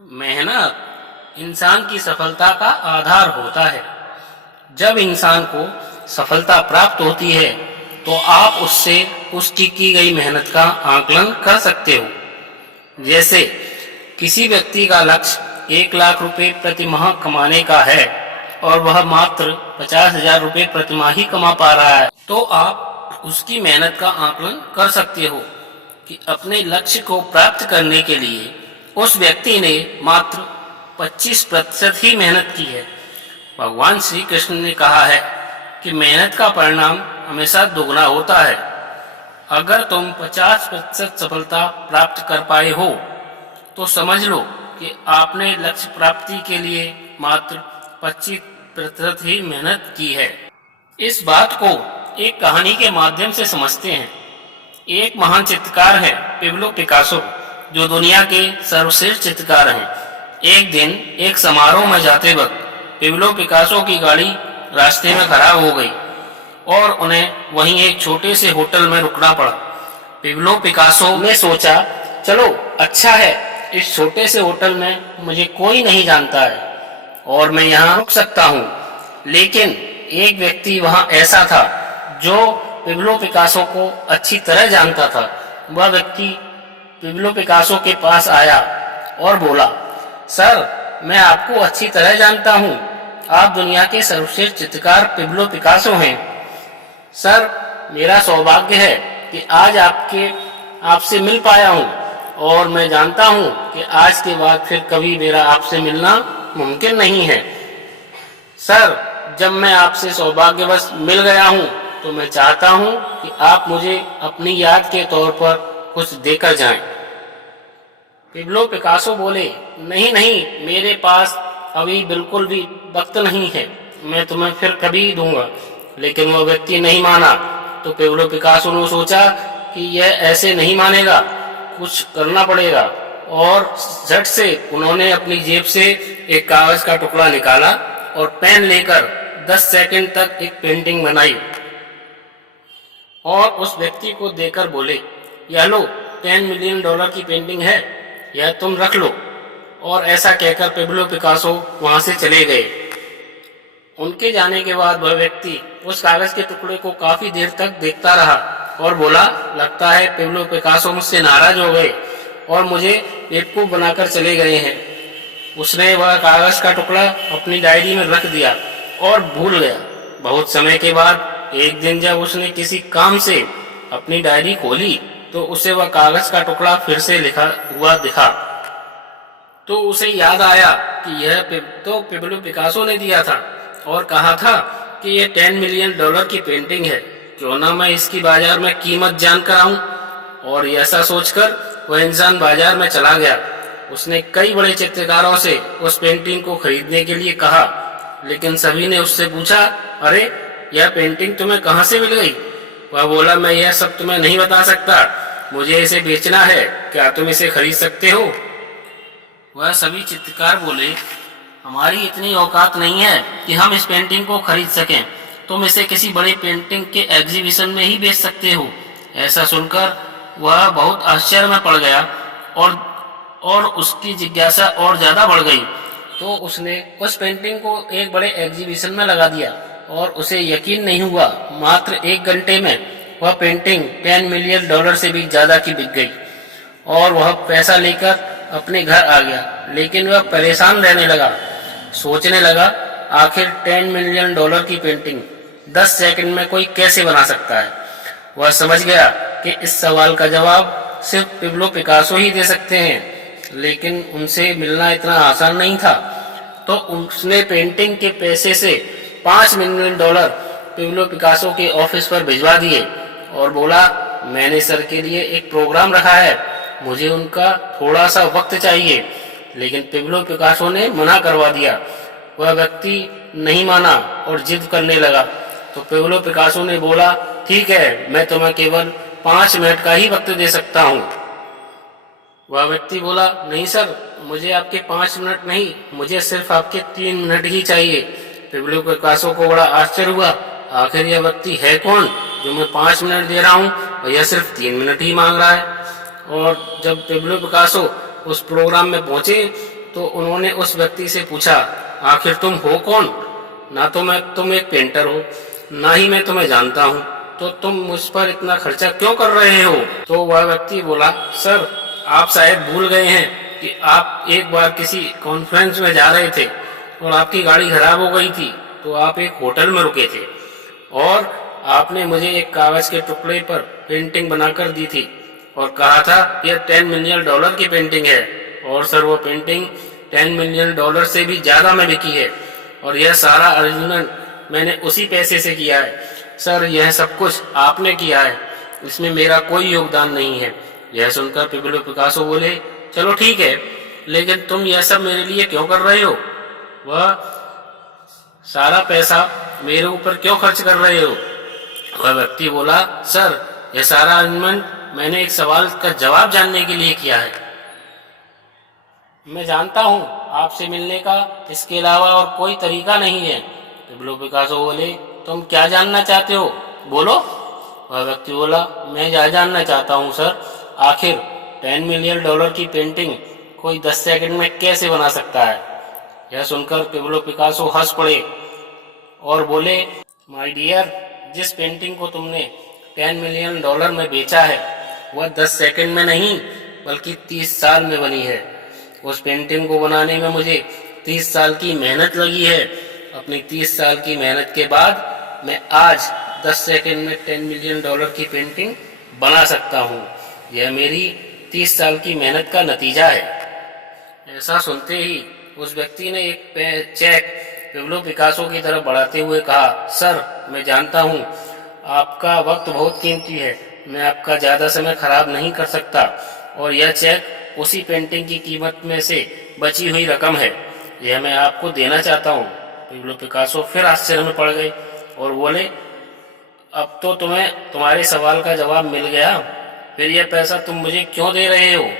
मेहनत इंसान की सफलता का आधार होता है। जब इंसान को सफलता प्राप्त होती है तो आप उससे उसकी की गई मेहनत का आकलन कर सकते हो। जैसे किसी व्यक्ति का लक्ष्य 1 लाख रुपए प्रति माह कमाने का है और वह मात्र 50,000 रुपए प्रति माह ही कमा पा रहा है, तो आप उसकी मेहनत का आकलन कर सकते हो कि अपने लक्ष्य को प्राप्त करने के लिए उस व्यक्ति ने मात्र 25% ही मेहनत की है। भगवान श्री कृष्ण ने कहा है कि मेहनत का परिणाम हमेशा दुगना होता है। अगर तुम 50% सफलता प्राप्त कर पाए हो तो समझ लो कि आपने लक्ष्य प्राप्ति के लिए मात्र 25% ही मेहनत की है। इस बात को एक कहानी के माध्यम से समझते हैं। एक महान चित्रकार है पेब्लो पिकासो, जो दुनिया के सर्वश्रेष्ठ चित्रकार हैं। एक दिन एक समारोह में जाते वक्त पेब्लो पिकासो की गाड़ी रास्ते में खराब हो गई और उन्हें वहीं एक छोटे से होटल में रुकना पड़ा। पेब्लो पिकासो ने सोचा, चलो अच्छा है, इस छोटे से होटल में मुझे कोई नहीं जानता है और मैं यहाँ रुक सकता हूँ। लेकिन एक व्यक्ति वहाँ ऐसा था जो पेब्लो पिकासो को अच्छी तरह जानता था। वह व्यक्ति पेब्लो पिकासो के पास आया और बोला, सर, मैं आपको अच्छी तरह जानता हूँ। आप दुनिया के सर्वश्रेष्ठ चित्रकार पेब्लो पिकासो हैं। सर, मेरा सौभाग्य है कि आज आपसे मिल पाया हूँ और मैं जानता हूँ कि आज के बाद फिर कभी मेरा आपसे मिलना मुमकिन नहीं है। सर, जब मैं आपसे सौभाग्यवश मिल गया हूँ तो मैं चाहता हूँ कि आप मुझे अपनी याद के तौर पर कुछ देकर जाएं। पेब्लो पिकासो बोले, नहीं नहीं, मेरे पास अभी बिल्कुल भी वक्त नहीं है, मैं तुम्हें फिर कभी दूंगा। लेकिन वह व्यक्ति नहीं माना। तो पेब्लो पिकासो ने सोचा कि यह ऐसे नहीं मानेगा, कुछ करना पड़ेगा, और झट से उन्होंने अपनी जेब से एक कागज का टुकड़ा निकाला और पेन लेकर 10 सेकंड तक एक पेंटिंग बनाई और उस व्यक्ति को देकर बोले, यह लो, $10 मिलियन की पेंटिंग है, यह तुम रख लो। और ऐसा कहकर पेब्लो पिकासो वहां से चले गए। उनके जाने के बाद वह व्यक्ति उस कागज के टुकड़े को काफी देर तक देखता रहा और बोला, लगता है पेब्लो पिकासो मुझसे नाराज हो गए और मुझे बेवकूफ बनाकर चले गए हैं। उसने वह कागज का टुकड़ा अपनी डायरी में रख दिया और भूल गया। बहुत समय के बाद एक दिन जब उसने किसी काम से अपनी डायरी खोली तो उसे वह कागज का टुकड़ा फिर से लिखा हुआ दिखा। तो उसे याद आया कि यह तो पेब्लो पिकासो ने दिया था और कहा था कि यह $10 मिलियन की पेंटिंग है, क्यों ना मैं इसकी बाजार में कीमत जानकर आऊं। और ऐसा सोचकर वह इंसान बाजार में चला गया। उसने कई बड़े चित्रकारों से उस पेंटिंग को खरीदने के लिए कहा, लेकिन सभी ने उससे पूछा, अरे यह पेंटिंग तुम्हें कहाँ से मिल गई? वह बोला, मैं यह सब तुम्हें नहीं बता सकता, मुझे इसे बेचना है, क्या तुम इसे खरीद सकते हो? वह सभी चित्रकार बोले, हमारी इतनी औकात नहीं है कि हम इस पेंटिंग को खरीद सकें, तुम इसे किसी बड़ी पेंटिंग के एग्जीबिशन में ही बेच सकते हो। ऐसा सुनकर वह बहुत आश्चर्य में पड़ गया और उसकी जिज्ञासा और ज्यादा बढ़ गई। तो उसने उस पेंटिंग को एक बड़े एग्जीबिशन में लगा दिया और उसे यकीन नहीं हुआ, मात्र 1 घंटे में वह पेंटिंग $10 मिलियन से भी ज्यादा की बिक गई और वह पैसा लेकर अपने घर आ गया। लेकिन वह परेशान रहने लगा, सोचने लगा, आखिर $10 मिलियन की पेंटिंग 10 सेकंड में कोई कैसे बना सकता है। वह समझ गया कि इस सवाल का जवाब सिर्फ पेब्लो पिकासो ही दे सकते हैं, लेकिन उनसे मिलना इतना आसान नहीं था। तो उसने पेंटिंग के पैसे से $5 मिलियन पेब्लो पिकासो के ऑफिस पर भिजवा दिए और बोला, मैंने सर के लिए एक प्रोग्राम रखा है, मुझे उनका थोड़ा सा वक्त चाहिए। लेकिन पेब्लो पिकासो ने मना करवा दिया। वह व्यक्ति नहीं माना और जिद करने लगा। तो पेब्लो पिकासो ने बोला, ठीक है, मैं तुम्हें केवल 5 मिनट का ही वक्त दे सकता हूँ। वह व्यक्ति बोला, नहीं सर, मुझे आपके 5 मिनट नहीं, मुझे सिर्फ आपके 3 मिनट ही चाहिए। पेब्लो पिकासो को बड़ा आश्चर्य हुआ, आखिर यह व्यक्ति है कौन जो मैं 5 मिनट दे रहा हूँ और यह सिर्फ 3 मिनट ही मांग रहा है। और जब पेब्लो पिकासो उस प्रोग्राम में पहुंचे तो उन्होंने उस व्यक्ति से पूछा, आखिर तुम हो कौन? ना तो तुम एक पेंटर हो, ना ही मैं तुम्हें जानता हूँ, तो तुम मुझ पर इतना खर्चा क्यों कर रहे हो? तो वह व्यक्ति बोला, सर आप शायद भूल गए हैं कि आप एक बार किसी कॉन्फ्रेंस में जा रहे थे और आपकी गाड़ी खराब हो गई थी, तो आप एक होटल में रुके थे और आपने मुझे एक कागज के टुकड़े पर पेंटिंग बनाकर दी थी और कहा था यह $10 मिलियन की पेंटिंग है। और सर वो पेंटिंग $10 मिलियन से भी ज्यादा में बिकी है और यह सारा अरेंजमेंट मैंने उसी पैसे से किया है। सर यह सब कुछ आपने किया है, इसमें मेरा कोई योगदान नहीं है। यह सुनकर पेब्लो पिकासो बोले, चलो ठीक है, लेकिन तुम यह सब मेरे लिए क्यों कर रहे हो? वह सारा पैसा मेरे ऊपर क्यों खर्च कर रहे हो? वह व्यक्ति बोला, सर यह सारा अरेंजमेंट मैंने एक सवाल का जवाब जानने के लिए किया है। मैं जानता हूँ आपसे मिलने का इसके अलावा और कोई तरीका नहीं है। पेब्लो पिकासो बोले, तुम क्या जानना चाहते हो, बोलो। वह व्यक्ति बोला, मैं यह जानना चाहता हूँ सर, आखिर $10 मिलियन की पेंटिंग कोई 10 सेकंड में कैसे बना सकता है? यह सुनकर पेब्लो पिकासो हंस पड़े और बोले, माय डियर, जिस पेंटिंग को तुमने $10 मिलियन में बेचा है वह 10 सेकंड में नहीं बल्कि 30 साल में बनी है। उस पेंटिंग को बनाने में मुझे 30 साल की मेहनत लगी है। अपनी 30 साल की मेहनत के बाद मैं आज 10 सेकंड में $10 मिलियन की पेंटिंग बना सकता हूँ। यह मेरी 30 साल की मेहनत का नतीजा है। ऐसा सुनते ही उस व्यक्ति ने एक चेक पेब्लो पिकासो की तरफ बढ़ाते हुए कहा, सर मैं जानता हूँ आपका वक्त बहुत कीमती है, मैं आपका ज्यादा समय खराब नहीं कर सकता और यह चेक उसी पेंटिंग की कीमत में से बची हुई रकम है, यह मैं आपको देना चाहता हूँ। पेब्लो पिकासो फिर आश्चर्य में पड़ गए और बोले, अब तो तुम्हें तुम्हारे सवाल का जवाब मिल गया, फिर यह पैसा तुम मुझे क्यों दे रहे हो?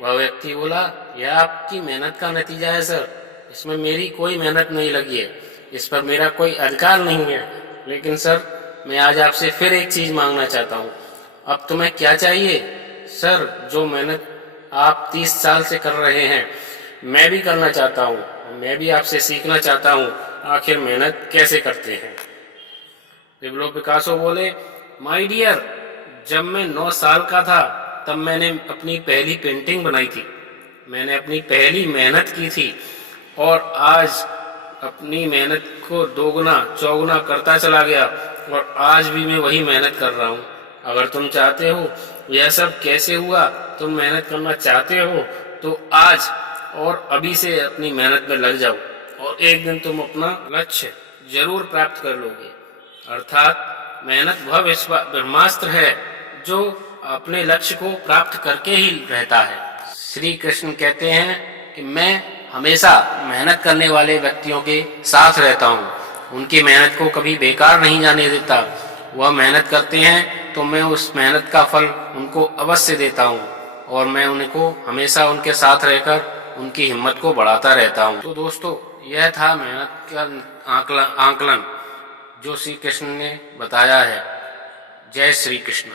वह व्यक्ति बोला, यह आपकी मेहनत का नतीजा है सर, इसमें मेरी कोई मेहनत नहीं लगी है, इस पर मेरा कोई अधिकार नहीं है। लेकिन सर मैं आज आपसे फिर एक चीज मांगना चाहता हूँ। अब तुम्हें क्या चाहिए? सर जो मेहनत आप 30 साल से कर रहे हैं मैं भी करना चाहता हूँ, मैं भी आपसे सीखना चाहता हूँ आखिर मेहनत कैसे करते हैं। पेब्लो पिकासो बोले, माय डियर, जब मैं 9 साल का था तब मैंने अपनी पहली पेंटिंग बनाई थी, मैंने अपनी पहली मेहनत की थी और आज अपनी मेहनत को दोगुना चौगुना करता चला गया और आज भी मैं वही मेहनत कर रहा हूँ। अगर तुम चाहते हो यह सब कैसे हुआ, तुम मेहनत करना चाहते हो तो आज और अभी से अपनी मेहनत में लग जाओ और एक दिन तुम अपना लक्ष्य जरूर प्राप्त कर लोगे। अर्थात मेहनत वह ब्रह्मास्त्र है जो अपने लक्ष्य को प्राप्त करके ही रहता है। श्री कृष्ण कहते हैं कि मैं हमेशा मेहनत करने वाले व्यक्तियों के साथ रहता हूँ, उनकी मेहनत को कभी बेकार नहीं जाने देता। वह मेहनत करते हैं तो मैं उस मेहनत का फल उनको अवश्य देता हूँ और मैं उनको हमेशा उनके साथ रहकर उनकी हिम्मत को बढ़ाता रहता हूँ। तो दोस्तों यह था मेहनत का आकलन जो श्री कृष्ण ने बताया है। जय श्री कृष्ण।